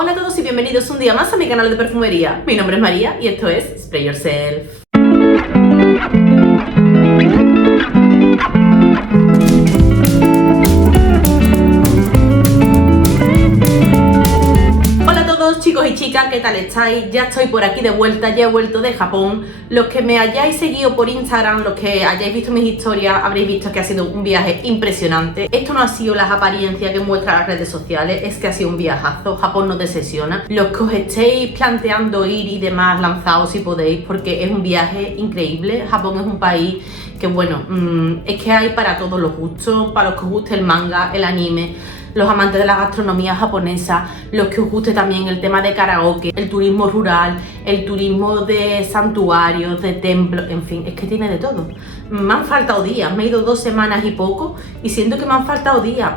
Hola a todos y bienvenidos un día más a mi canal de perfumería. Mi nombre es María y esto es Spray Yourself. Hola a todos chicos y chicas, ¿qué tal estáis? Ya estoy por aquí de vuelta, ya he vuelto de Japón. Los que me hayáis seguido por Instagram, los que hayáis visto mis historias, habréis visto que ha sido un viaje impresionante. Esto no ha sido las apariencias que muestran las redes sociales, es que ha sido un viajazo. Japón no decepciona. Los que os estéis planteando ir y demás, lanzaos si podéis, porque es un viaje increíble. Japón es un país que bueno, es que hay para todos los gustos, para los que os guste el manga, el anime, los amantes de la gastronomía japonesa, los que os guste también el tema de karaoke, el turismo rural, el turismo de santuarios, de templos, en fin, es que tiene de todo. Me han faltado días, me he ido 2 semanas y poco y siento que me han faltado días.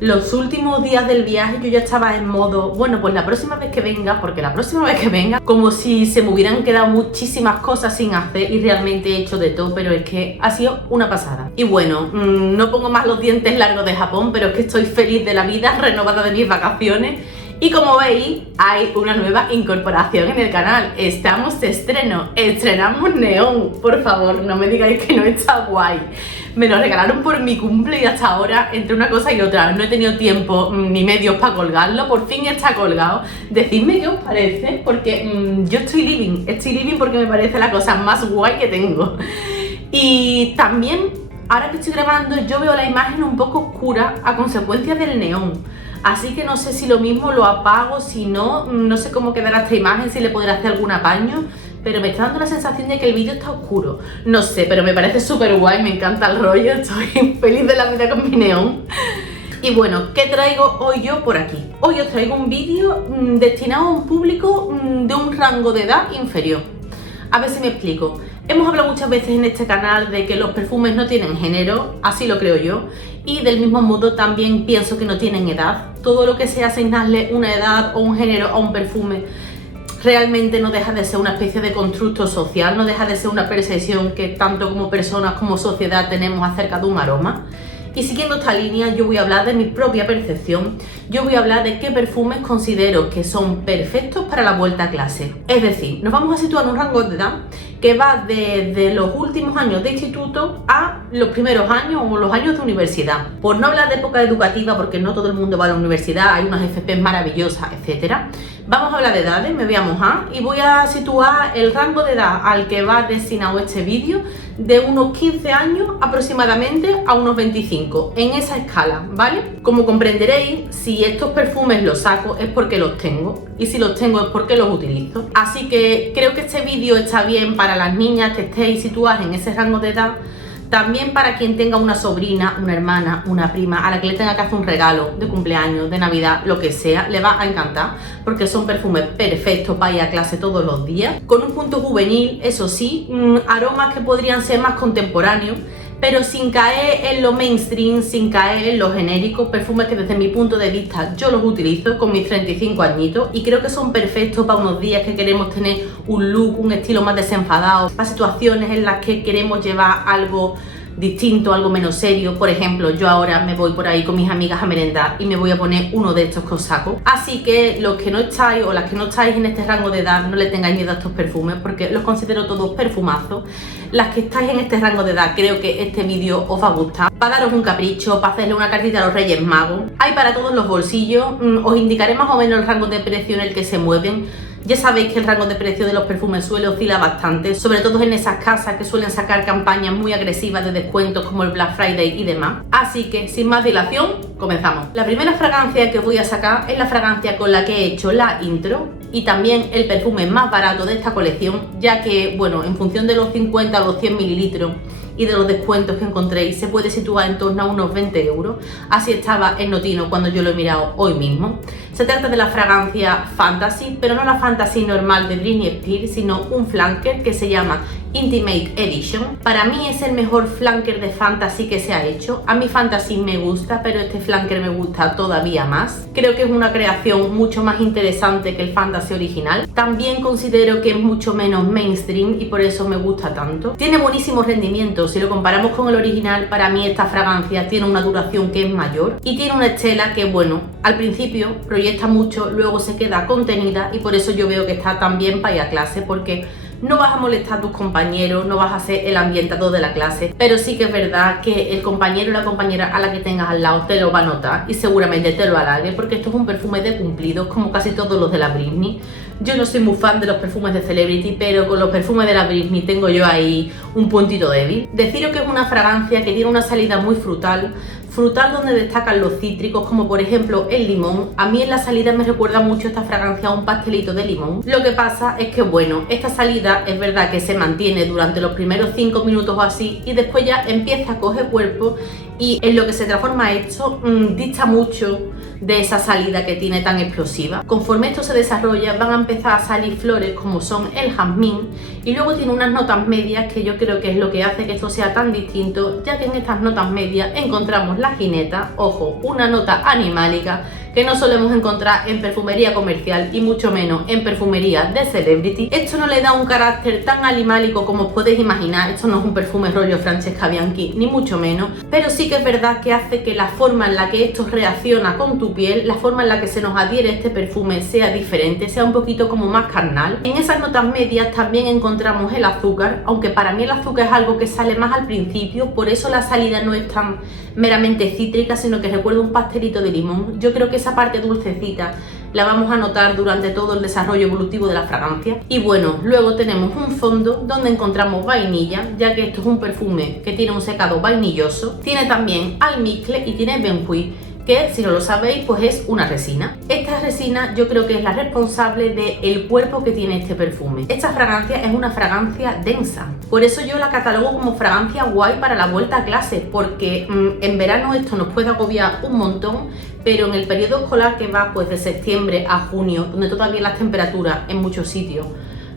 Los últimos días del viaje yo ya estaba en modo, bueno, pues la próxima vez que venga, porque la próxima vez que venga, como si se me hubieran quedado muchísimas cosas sin hacer y realmente he hecho de todo, pero es que ha sido una pasada. Y bueno, no pongo más los dientes largos de Japón, pero es que estoy feliz de la vida, renovada de mis vacaciones. Y como veis, hay una nueva incorporación en el canal. Estamos de estreno, estrenamos neón. Por favor, no me digáis que no está guay. Me lo regalaron por mi cumple y hasta ahora, entre una cosa y otra, no he tenido tiempo ni medios para colgarlo. Por fin está colgado. Decidme qué os parece, porque yo estoy living porque me parece la cosa más guay que tengo. Y también, ahora que estoy grabando, yo veo la imagen un poco oscura a consecuencia del neón. Así que no sé si lo mismo lo apago, si no, no sé cómo quedará esta imagen, si le podré hacer algún apaño, pero me está dando la sensación de que el vídeo está oscuro. No sé, pero me parece súper guay, me encanta el rollo, estoy feliz de la vida con mi neón. Y bueno, ¿qué traigo hoy yo por aquí? Hoy os traigo un vídeo destinado a un público de un rango de edad inferior. A ver si me explico. Hemos hablado muchas veces en este canal de que los perfumes no tienen género, así lo creo yo, y del mismo modo también pienso que no tienen edad. Todo lo que sea asignarle una edad o un género a un perfume realmente no deja de ser una especie de constructo social, no deja de ser una percepción que tanto como personas como sociedad tenemos acerca de un aroma. Y siguiendo esta línea yo voy a hablar de mi propia percepción, yo voy a hablar de qué perfumes considero que son perfectos para la vuelta a clase. Es decir, nos vamos a situar en un rango de edad que va desde los últimos años de instituto a los primeros años o los años de universidad. Por no hablar de época educativa, porque no todo el mundo va a la universidad, hay unas FP maravillosas, etc. Vamos a hablar de edades, me voy a mojar y voy a situar el rango de edad al que va destinado este vídeo de unos 15 años aproximadamente a unos 25, en esa escala, ¿vale? Como comprenderéis, si estos perfumes los saco es porque los tengo y si los tengo es porque los utilizo. Así que creo que este vídeo está bien para las niñas que estéis situadas en ese rango de edad. También para quien tenga una sobrina, una hermana, una prima a la que le tenga que hacer un regalo de cumpleaños, de Navidad, lo que sea, le va a encantar porque son perfumes perfectos para ir a clase todos los días, con un punto juvenil, eso sí, aromas que podrían ser más contemporáneos, pero sin caer en lo mainstream, sin caer en lo genérico, perfumes que desde mi punto de vista yo los utilizo con mis 35 añitos y creo que son perfectos para unos días que queremos tener un look, un estilo más desenfadado, para situaciones en las que queremos llevar algo distinto, algo menos serio. Por ejemplo, yo ahora me voy por ahí con mis amigas a merendar y me voy a poner uno de estos que os saco. Así que los que no estáis o las que no estáis en este rango de edad, no le tengáis miedo a estos perfumes porque los considero todos perfumazos. Las que estáis en este rango de edad, creo que este vídeo os va a gustar. Para daros un capricho, para hacerle una cartita a los Reyes Magos. Hay para todos los bolsillos, os indicaré más o menos el rango de precio en el que se mueven. Ya sabéis que el rango de precio de los perfumes suele oscilar bastante, sobre todo en esas casas que suelen sacar campañas muy agresivas de descuentos como el Black Friday y demás. Así que, sin más dilación, comenzamos. La primera fragancia que os voy a sacar es la fragancia con la que he hecho la intro y también el perfume más barato de esta colección, ya que, bueno, en función de los 50 o los 100 mililitros y de los descuentos que encontréis, se puede situar en torno a unos 20 euros. Así estaba en Notino cuando yo lo he mirado hoy mismo. Se trata de la fragancia Fantasy, pero no la Fantasy normal de Britney Spears, sino un flanker que se llama Intimate Edition. Para mí es el mejor flanker de Fantasy que se ha hecho. A mí Fantasy me gusta, pero este flanker me gusta todavía más. Creo que es una creación mucho más interesante que el Fantasy original. También considero que es mucho menos mainstream y por eso me gusta tanto. Tiene buenísimo rendimiento. Si lo comparamos con el original, para mí esta fragancia tiene una duración que es mayor y tiene una estela que, bueno, al principio proyecta mucho, luego se queda contenida y por eso yo veo que está tan bien para ir a clase, porque no vas a molestar a tus compañeros, no vas a ser el ambientador de la clase, pero sí que es verdad que el compañero o la compañera a la que tengas al lado te lo va a notar y seguramente te lo halague, porque esto es un perfume de cumplidos, como casi todos los de la Britney. Yo no soy muy fan de los perfumes de Celebrity, pero con los perfumes de la Britney tengo yo ahí un puntito débil. Deciros que es una fragancia que tiene una salida muy frutal donde destacan los cítricos, como por ejemplo el limón. A mí en la salida me recuerda mucho esta fragancia a un pastelito de limón. Lo que pasa es que, bueno, esta salida es verdad que se mantiene durante los primeros 5 minutos o así y después ya empieza a coger cuerpo y en lo que se transforma esto dista mucho de esa salida que tiene tan explosiva. Conforme esto se desarrolla van a empezar a salir flores como son el jazmín y luego tiene unas notas medias que yo creo que es lo que hace que esto sea tan distinto, ya que en estas notas medias encontramos la gineta, ojo, una nota animálica que no solemos encontrar en perfumería comercial y mucho menos en perfumería de Celebrity. Esto no le da un carácter tan animálico como os podéis imaginar, esto no es un perfume rollo Francesca Bianchi, ni mucho menos, pero sí que es verdad que hace que la forma en la que esto reacciona con tu piel, la forma en la que se nos adhiere este perfume sea diferente, sea un poquito como más carnal. En esas notas medias también encontramos el azúcar, aunque para mí el azúcar es algo que sale más al principio, por eso la salida no es tan meramente cítrica, sino que recuerda un pastelito de limón. Yo creo que esa parte dulcecita la vamos a notar durante todo el desarrollo evolutivo de la fragancia. Y bueno, luego tenemos un fondo donde encontramos vainilla, ya que esto es un perfume que tiene un secado vainilloso. Tiene también almizcle y tiene benjuí, que si no lo sabéis pues es una resina. Esta resina yo creo que es la responsable del cuerpo que tiene este perfume. Esta fragancia es una fragancia densa, por eso yo la catalogo como fragancia guay para la vuelta a clase, porque en verano esto nos puede agobiar un montón, pero en el periodo escolar que va pues de septiembre a junio, donde todavía las temperaturas en muchos sitios,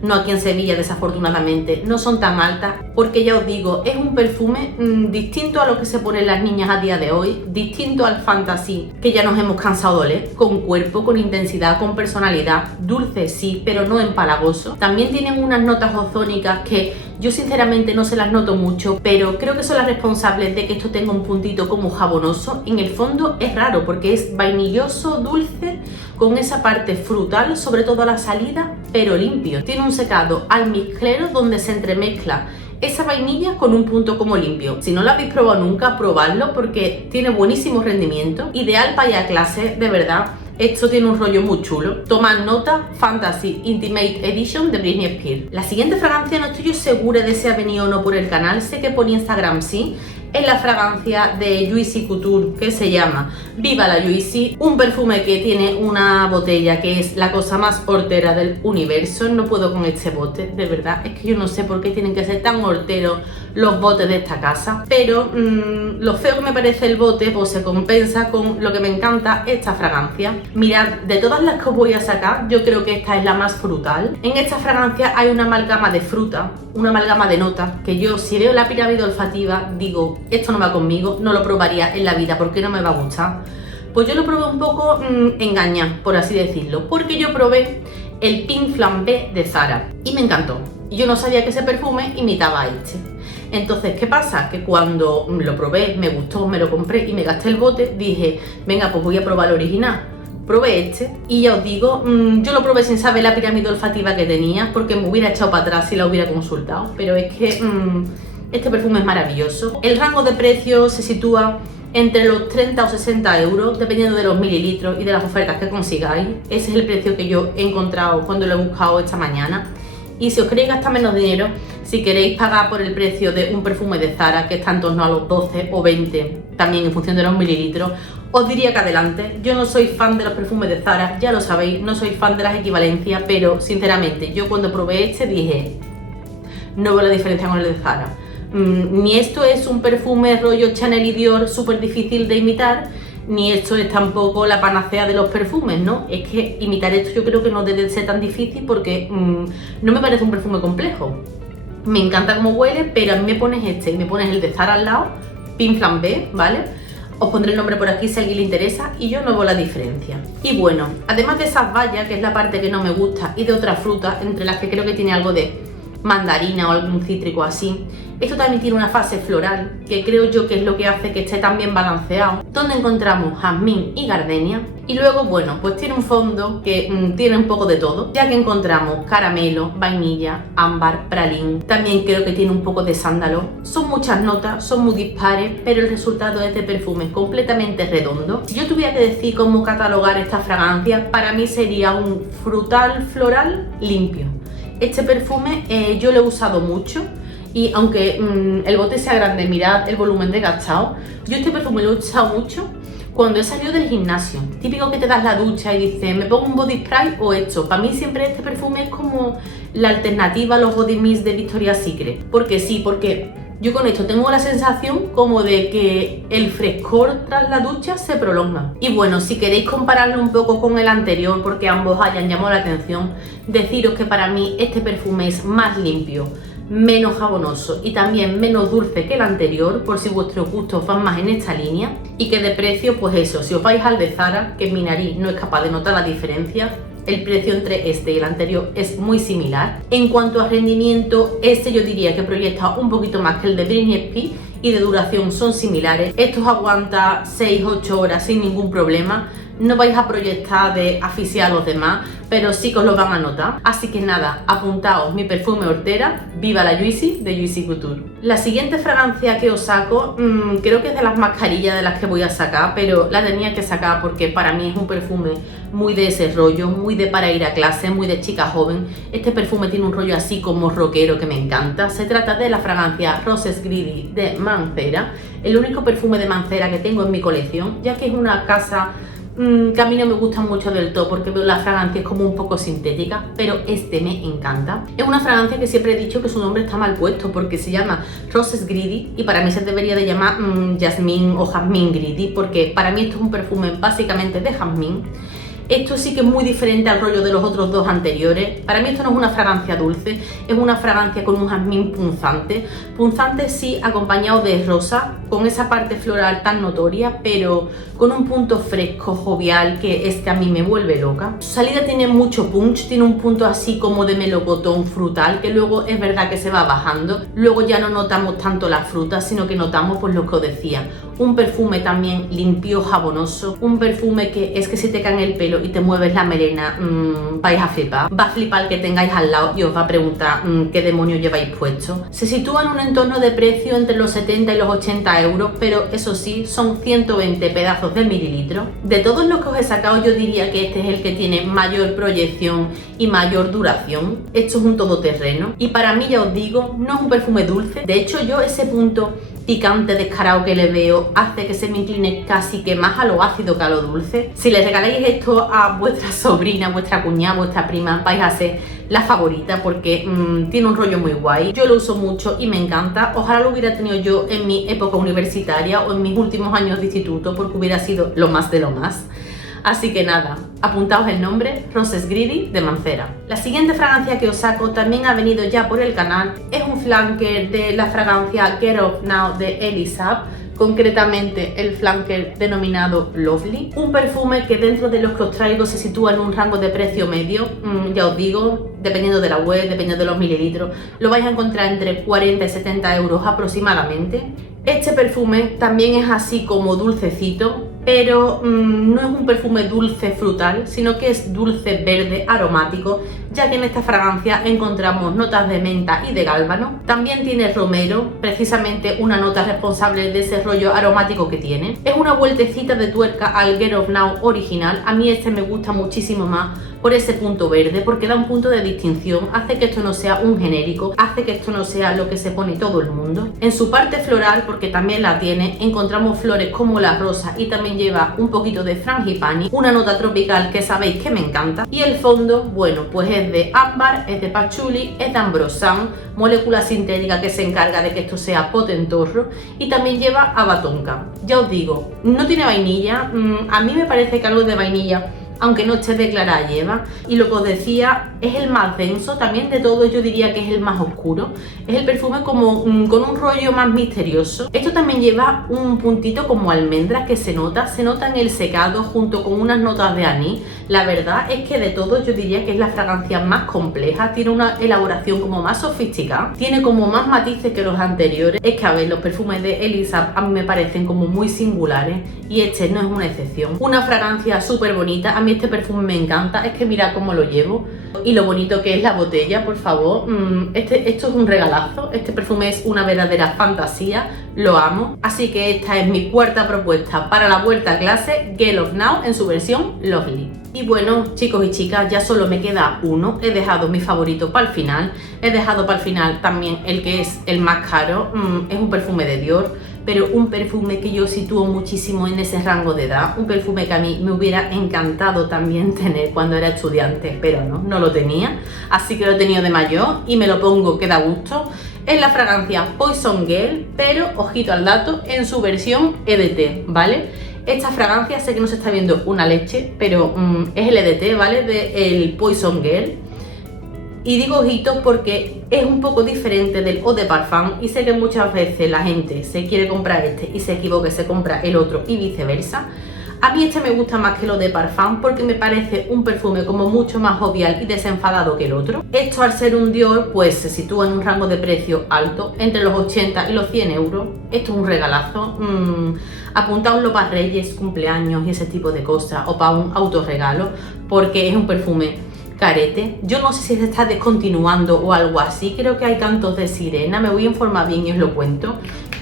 no aquí en Sevilla desafortunadamente, no son tan altas, porque ya os digo, es un perfume distinto a lo que se ponen las niñas a día de hoy, distinto al Fantasy que ya nos hemos cansado de oler, con cuerpo, con intensidad, con personalidad, dulce sí, pero no empalagoso. También tienen unas notas ozónicas que yo sinceramente no se las noto mucho, pero creo que son las responsables de que esto tenga un puntito como jabonoso. En el fondo es raro porque es vainilloso, dulce, con esa parte frutal, sobre todo a la salida, pero limpio. Tiene un secado almizclero donde se entremezcla esa vainilla con un punto como limpio. Si no lo habéis probado nunca, probadlo porque tiene buenísimo rendimiento. Ideal para ir a clase, de verdad. Esto tiene un rollo muy chulo. Tomad nota, Fantasy Intimate Edition de Britney Spears. La siguiente fragancia no estoy yo segura de si ha venido o no por el canal, sé que por Instagram sí. Es la fragancia de Juicy Couture que se llama Viva la Juicy, un perfume que tiene una botella que es la cosa más hortera del universo. No puedo con este bote, de verdad, es que yo no sé por qué tienen que ser tan horteros los botes de esta casa, pero lo feo que me parece el bote pues se compensa con lo que me encanta esta fragancia. Mirad, de todas las que os voy a sacar, yo creo que esta es la más frutal. En esta fragancia hay una amalgama de fruta, una amalgama de notas, que yo si veo la pirámide olfativa digo, esto no va conmigo, no lo probaría en la vida porque no me va a gustar. Pues yo lo probé un poco engañado, por así decirlo, porque yo probé el Pink Flambé de Zara y me encantó. Yo no sabía que ese perfume imitaba a este. Entonces, ¿qué pasa? Que cuando lo probé, me gustó, me lo compré y me gasté el bote, dije, venga, pues voy a probar el original. Probé este y ya os digo, yo lo probé sin saber la pirámide olfativa que tenía porque me hubiera echado para atrás si la hubiera consultado, pero es que este perfume es maravilloso. El rango de precio se sitúa entre los 30 o 60 euros, dependiendo de los mililitros y de las ofertas que consigáis. Ese es el precio que yo he encontrado cuando lo he buscado esta mañana. Y si os queréis gastar menos dinero, si queréis pagar por el precio de un perfume de Zara, que está en torno a los 12 o 20, también en función de los mililitros, os diría que adelante. Yo no soy fan de los perfumes de Zara, ya lo sabéis, no soy fan de las equivalencias, pero sinceramente, yo cuando probé este dije, no veo la diferencia con el de Zara. Ni esto es un perfume rollo Chanel y Dior súper difícil de imitar, ni esto es tampoco la panacea de los perfumes, ¿no? Es que imitar esto yo creo que no debe ser tan difícil porque no me parece un perfume complejo. Me encanta cómo huele, pero a mí me pones este y me pones el de Zara al lado, Pink Flambé, ¿vale? Os pondré el nombre por aquí si a alguien le interesa y yo no veo la diferencia. Y bueno, además de esas bayas, que es la parte que no me gusta, y de otras frutas, entre las que creo que tiene algo de mandarina o algún cítrico así, esto también tiene una fase floral, que creo yo que es lo que hace que esté tan bien balanceado, donde encontramos jazmín y gardenia. Y luego, bueno, pues tiene un fondo que tiene un poco de todo, ya que encontramos caramelo, vainilla, ámbar, pralín. También creo que tiene un poco de sándalo. Son muchas notas, son muy dispares, pero el resultado de este perfume es completamente redondo. Si yo tuviera que decir cómo catalogar esta fragancia, para mí sería un frutal floral limpio. Este perfume yo lo he usado mucho. Y aunque el bote sea grande, mirad el volumen de gastado, yo este perfume lo he usado mucho cuando he salido del gimnasio. Típico que te das la ducha y dices, me pongo un body spray o esto. Para mí siempre este perfume es como la alternativa a los body mist de Victoria's Secret. Porque sí, porque yo con esto tengo la sensación como de que el frescor tras la ducha se prolonga. Y bueno, si queréis compararlo un poco con el anterior, porque ambos hayan llamado la atención, deciros que para mí este perfume es más limpio, menos jabonoso y también menos dulce que el anterior, por si vuestros gustos van más en esta línea, y que de precio, pues eso, si os vais al de Zara, que mi nariz no es capaz de notar la diferencia, el precio entre este y el anterior es muy similar. En cuanto a rendimiento, este yo diría que proyecta un poquito más que el de Britney Spears, y de duración son similares. Estos aguanta 6-8 horas sin ningún problema. No vais a proyectar de asfixiar a los demás, pero sí que os lo van a notar. Así que nada, apuntaos mi perfume hortera, viva la Juicy de Juicy Couture. La siguiente fragancia que os saco, creo que es de las mascarillas de las que voy a sacar, pero la tenía que sacar porque para mí es un perfume muy de ese rollo, muy de para ir a clase, muy de chica joven. Este perfume tiene un rollo así como rockero que me encanta. Se trata de la fragancia Roses Greedy de Mancera, el único perfume de Mancera que tengo en mi colección, ya que es una casa que a mí no me gusta mucho del todo porque veo la fragancia es como un poco sintética, pero este me encanta. Es una fragancia que siempre he dicho que su nombre está mal puesto porque se llama Roses Greedy y para mí se debería de llamar Jasmine o Jazmín Greedy, porque para mí esto es un perfume básicamente de jazmín. Esto sí que es muy diferente al rollo de los otros dos anteriores. Para mí esto no es una fragancia dulce, es una fragancia con un jazmín punzante. Punzante sí, acompañado de rosa, con esa parte floral tan notoria, pero con un punto fresco, jovial, que es que a mí me vuelve loca. Su salida tiene mucho punch, tiene un punto así como de melocotón frutal, que luego es verdad que se va bajando. Luego ya no notamos tanto las frutas, sino que notamos pues lo que os decía. Un perfume también limpio, jabonoso, un perfume que es que si te cae en el pelo y te mueves la melena, vais a flipar. Va a flipar el que tengáis al lado y os va a preguntar qué demonios lleváis puesto. Se sitúa en un entorno de precio entre los 70 y los 80 euros, pero eso sí, son 120 pedazos de mililitro. De todos los que os he sacado, yo diría que este es el que tiene mayor proyección y mayor duración. Esto es un todoterreno y para mí, ya os digo, no es un perfume dulce. De hecho, yo ese punto picante, descarado que le veo hace que se me incline casi que más a lo ácido que a lo dulce. Si le regaláis esto a vuestra sobrina, vuestra cuñada, vuestra prima, vais a ser la favorita porque tiene un rollo muy guay. Yo lo uso mucho y me encanta. Ojalá lo hubiera tenido yo en mi época universitaria o en mis últimos años de instituto porque hubiera sido lo más de lo más. Así que nada, apuntaos el nombre, Roses Greedy de Mancera. La siguiente fragancia que os saco también ha venido ya por el canal, es un flanker de la fragancia Get Up Now de Elisab, concretamente el flanker denominado Lovely, un perfume que dentro de los que os traigo se sitúa en un rango de precio medio, ya os digo, dependiendo de la web, dependiendo de los mililitros, lo vais a encontrar entre 40 y 70 euros aproximadamente. Este perfume también es así como dulcecito, pero no es un perfume dulce frutal, sino que es dulce verde aromático, ya que en esta fragancia encontramos notas de menta y de gálbano. También tiene romero, precisamente una nota responsable de ese rollo aromático que tiene. Es una vueltecita de tuerca al Get Up Now original. A mí este me gusta muchísimo más por ese punto verde, porque da un punto de distinción, hace que esto no sea un genérico, hace que esto no sea lo que se pone todo el mundo. En su parte floral, porque también la tiene, encontramos flores como la rosa y también lleva un poquito de frangipani, una nota tropical que sabéis que me encanta. Y el fondo, bueno, pues es de ámbar, es de patchouli, es de ambrosan, molécula sintética que se encarga de que esto sea potentorro, y también lleva abatonca. Ya os digo, no tiene vainilla, a mí me parece que algo de vainilla aunque no esté declarada lleva. Y lo que os decía, es el más denso, también de todos yo diría que es el más oscuro. Es el perfume como con un rollo más misterioso. Esto también lleva un puntito como almendra que se nota en el secado junto con unas notas de anís. La verdad es que de todos yo diría que es la fragancia más compleja, tiene una elaboración como más sofisticada, tiene como más matices que los anteriores. Es que a ver, los perfumes de Elisa a mí me parecen como muy singulares y este no es una excepción. Una fragancia súper bonita, a mí este perfume me encanta, es que mira cómo lo llevo y lo bonito que es la botella, por favor. Esto es un regalazo, este perfume es una verdadera fantasía, lo amo. Así que esta es mi cuarta propuesta para la vuelta a clase, Girl of Now en su versión Lovely. Y bueno, chicos y chicas, ya solo me queda uno. He dejado mi favorito para el final. He dejado para el final también el que es el más caro. Es un perfume de Dior, pero un perfume que yo sitúo muchísimo en ese rango de edad. Un perfume que a mí me hubiera encantado también tener cuando era estudiante, pero no lo tenía. Así que lo he tenido de mayor y me lo pongo que da gusto. Es la fragancia Poison Girl, pero ojito al dato, en su versión EDT, ¿vale? Esta fragancia, sé que no se está viendo una leche, pero es el EDT, ¿vale? El Poison Girl. Y digo ojito porque es un poco diferente del Eau de Parfum y sé que muchas veces la gente se quiere comprar este y se equivoca y se compra el otro y viceversa. A mí este me gusta más que lo de Parfum porque me parece un perfume como mucho más jovial y desenfadado que el otro. Esto, al ser un Dior, pues se sitúa en un rango de precio alto, entre los 80 y los 100 euros. Esto es un regalazo. Apuntaoslo para Reyes, cumpleaños y ese tipo de cosas, o para un autorregalo, porque es un perfume carete. Yo no sé si se está descontinuando o algo así, creo que hay cantos de sirena, me voy a informar bien y os lo cuento.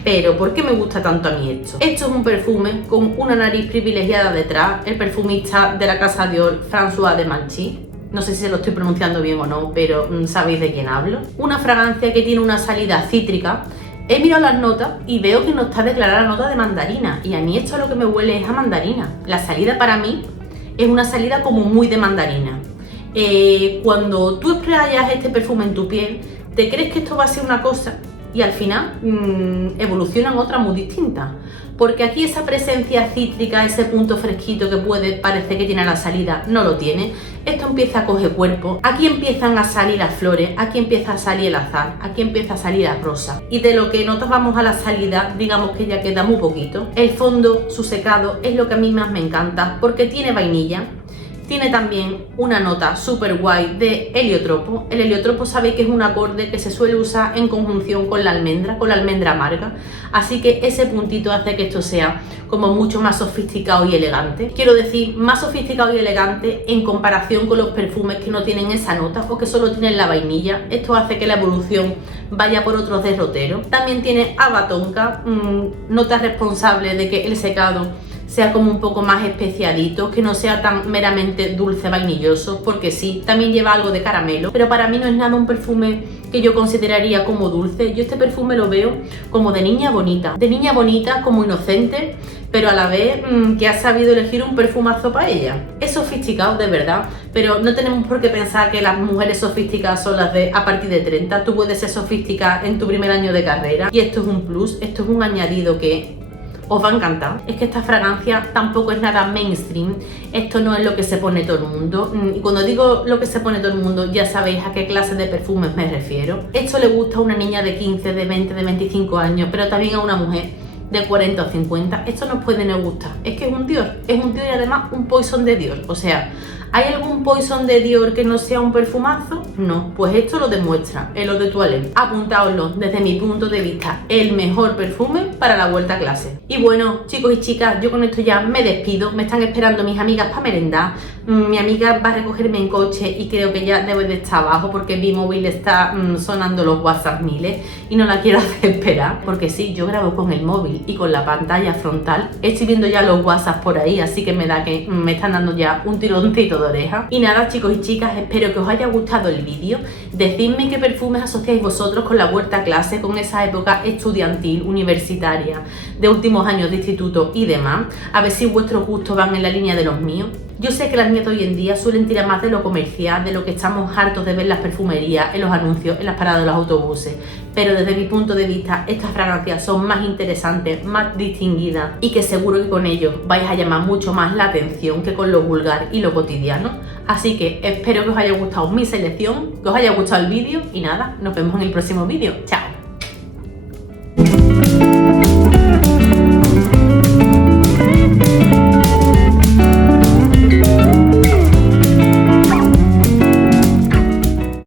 Pero ¿por qué me gusta tanto a mí esto? Esto es un perfume con una nariz privilegiada detrás, el perfumista de la casa Dior, François de Manchy. No sé si se lo estoy pronunciando bien o no, pero sabéis de quién hablo. Una fragancia que tiene una salida cítrica. He mirado las notas y veo que no está declarada la nota de mandarina, y a mí esto lo que me huele es a mandarina. La salida para mí es una salida como muy de mandarina. Cuando tú sprayas este perfume en tu piel, te crees que esto va a ser una cosa y al final evolucionan otras muy distintas. Porque aquí esa presencia cítrica, ese punto fresquito que puede parecer que tiene a la salida, no lo tiene. Esto empieza a coger cuerpo, aquí empiezan a salir las flores, aquí empieza a salir el azar, aquí empieza a salir la rosa. Y de lo que nosotros vamos a la salida, digamos que ya queda muy poquito. El fondo, su secado, es lo que a mí más me encanta, porque tiene vainilla. Tiene también una nota súper guay de heliotropo. El heliotropo sabéis que es un acorde que se suele usar en conjunción con la almendra amarga. Así que ese puntito hace que esto sea como mucho más sofisticado y elegante. Quiero decir, más sofisticado y elegante en comparación con los perfumes que no tienen esa nota o que solo tienen la vainilla. Esto hace que la evolución vaya por otros derroteros. También tiene haba tonka, nota responsable de que el secado sea como un poco más especiadito, que no sea tan meramente dulce vainilloso, porque sí, también lleva algo de caramelo, pero para mí no es nada un perfume que yo consideraría como dulce. Yo este perfume lo veo como de niña bonita, como inocente, pero a la vez que ha sabido elegir un perfumazo para ella. Es sofisticado de verdad, pero no tenemos por qué pensar que las mujeres sofisticadas son las de a partir de 30. Tú puedes ser sofisticada en tu primer año de carrera y esto es un plus, esto es un añadido que os va a encantar. Es que esta fragancia tampoco es nada mainstream, esto no es lo que se pone todo el mundo, y cuando digo lo que se pone todo el mundo ya sabéis a qué clase de perfumes me refiero. Esto le gusta a una niña de 15, de 20, de 25 años, pero también a una mujer de 40 o 50. Esto nos puede no gustar, es que es un Dior y además un Poison de Dior. O sea, ¿hay algún Poison de Dior que no sea un perfumazo? No, pues esto lo demuestra, el Eau de Toilette. Apuntaoslo, desde mi punto de vista, el mejor perfume para la vuelta a clase. Y bueno, chicos y chicas, yo con esto ya me despido. Me están esperando mis amigas para merendar. Mi amiga va a recogerme en coche y creo que ya debe de estar abajo porque mi móvil está sonando los WhatsApp miles y no la quiero hacer esperar. Porque sí, yo grabo con el móvil y con la pantalla frontal. Estoy viendo ya los WhatsApp por ahí, así que me da que me están dando ya un tironcito de oreja. Y nada, chicos y chicas, espero que os haya gustado el vídeo. Decidme qué perfumes asociáis vosotros con la vuelta a clase, con esa época estudiantil, universitaria, de últimos años de instituto y demás. A ver si vuestros gustos van en la línea de los míos. Yo sé que las de hoy en día suelen tirar más de lo comercial, de lo que estamos hartos de ver en las perfumerías, en los anuncios, en las paradas de los autobuses. Pero desde mi punto de vista, estas fragancias son más interesantes, más distinguidas y que seguro que con ello vais a llamar mucho más la atención que con lo vulgar y lo cotidiano. Así que espero que os haya gustado mi selección, que os haya gustado el vídeo y nada, nos vemos en el próximo vídeo. ¡Chao!